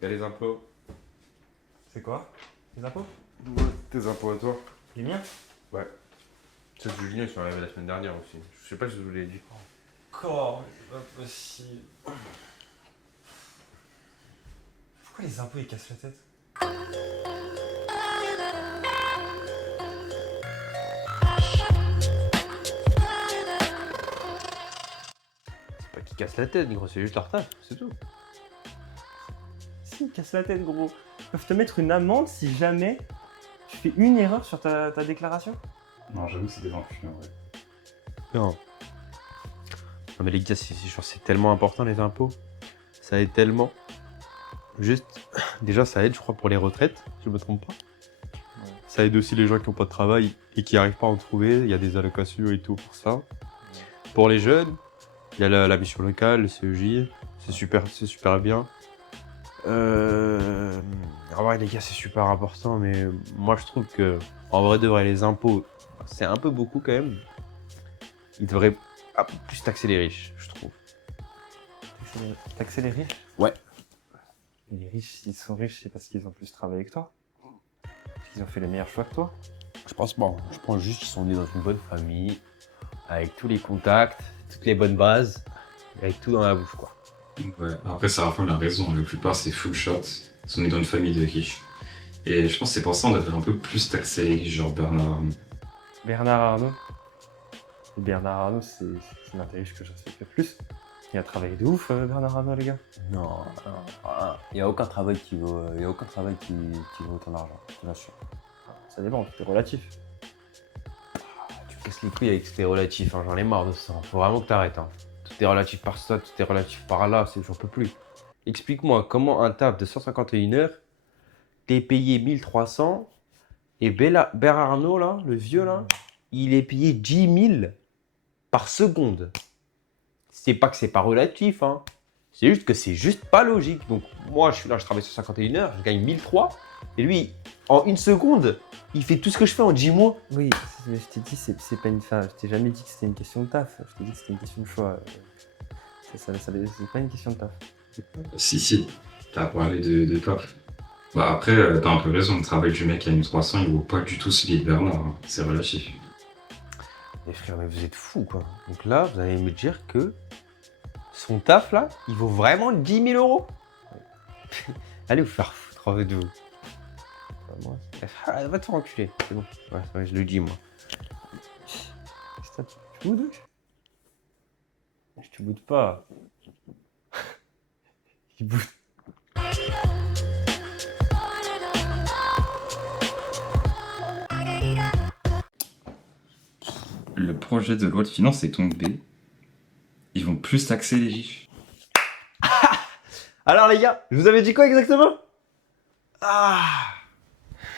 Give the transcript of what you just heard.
Il y a les impôts. C'est quoi? Les impôts? Ouais, tes impôts à toi. Les miens? Ouais. Ceux de Julien, ils sont arrivés la semaine dernière aussi. Je sais pas si je vous l'ai dit. Encore? C'est pas possible. Pourquoi les impôts ils cassent la tête? C'est pas qu'ils cassent la tête, gros, c'est juste leur taf, c'est tout. Si, ils cassent la tête, gros. Ils peuvent te mettre une amende si jamais tu fais une erreur sur ta déclaration. Non, j'avoue que c'est des enculés en vrai. Non. Non mais les gars, c'est tellement important les impôts. Ça aide tellement. Juste, déjà ça aide je crois pour les retraites, si je me trompe pas. Ouais. Ça aide aussi les gens qui n'ont pas de travail et qui n'arrivent pas à en trouver. Il y a des allocations et tout pour ça. Pour les jeunes, il y a la mission locale, le CEJ. C'est super bien. Ah ouais les gars, c'est super important, mais moi je trouve que en vrai de vrai les impôts, c'est un peu beaucoup quand même. Ils devraient un peu plus taxer les riches, je trouve. Taxer les riches? Ouais. Les riches, s'ils sont riches, c'est parce qu'ils ont plus travaillé que toi. Parce qu'ils ont fait les meilleurs choix que toi. Je pense pas. Je pense juste qu'ils sont nés dans une bonne famille, avec tous les contacts, toutes les bonnes bases, avec tout dans la bouche, quoi. Ouais, après, Sarafin a raison, la plupart c'est full shot, ils sont nés dans une famille de riches. Et je pense que c'est pour ça qu'on devrait un peu plus taxer les riches, genre Bernard Arnault. Bernard Arnault. Et Bernard Arnault, c'est l'un des riches que je respecte le plus. Il a travaillé de ouf, Bernard Arnault, les gars. Non, il n'y a aucun travail qui vaut, qui vaut autant d'argent, je te l'assure. Ça dépend, c'est relatif. Tu me casses les couilles avec tes relatifs, hein, j'en ai marre de ça. Faut vraiment que t'arrêtes. Hein. Tout est relatif par ça, tout est relatif par là, j'en peux plus. Explique-moi comment un taf de 151 heures, t'es payé 1300 et Bernard Arnault, là, le vieux, là, il est payé 10 000 par seconde. C'est pas que c'est pas relatif, hein. C'est juste que c'est juste pas logique. Donc moi, je suis là, je travaille sur 51 heures, je gagne 1003. Et lui, en une seconde, il fait tout ce que je fais en 10 mois. Oui, mais je t'ai dit, c'est pas une. Enfin, je t'ai jamais dit que c'était une question de taf. Je t'ai dit que c'était une question de choix. C'est pas une question de taf. Si, t'as parlé de taf. Bah après, t'as un peu raison, le travail du mec à 1300, il vaut pas du tout celui de Bernard, hein. C'est relatif. Mais frère, mais vous êtes fous, quoi. Donc là, vous allez me dire que son taf, là, il vaut vraiment 10 000 euros. Allez vous faire foutre, en fait, de vous. Moi, Ah, va te faire enculer, c'est bon. Ouais, je le dis, moi. c'est ça, tu boudes? Je te boude pas. Il boude. Le projet de loi de finances est tombé. Ils vont plus taxer les riches. Alors, les gars, je vous avais dit quoi exactement? Ah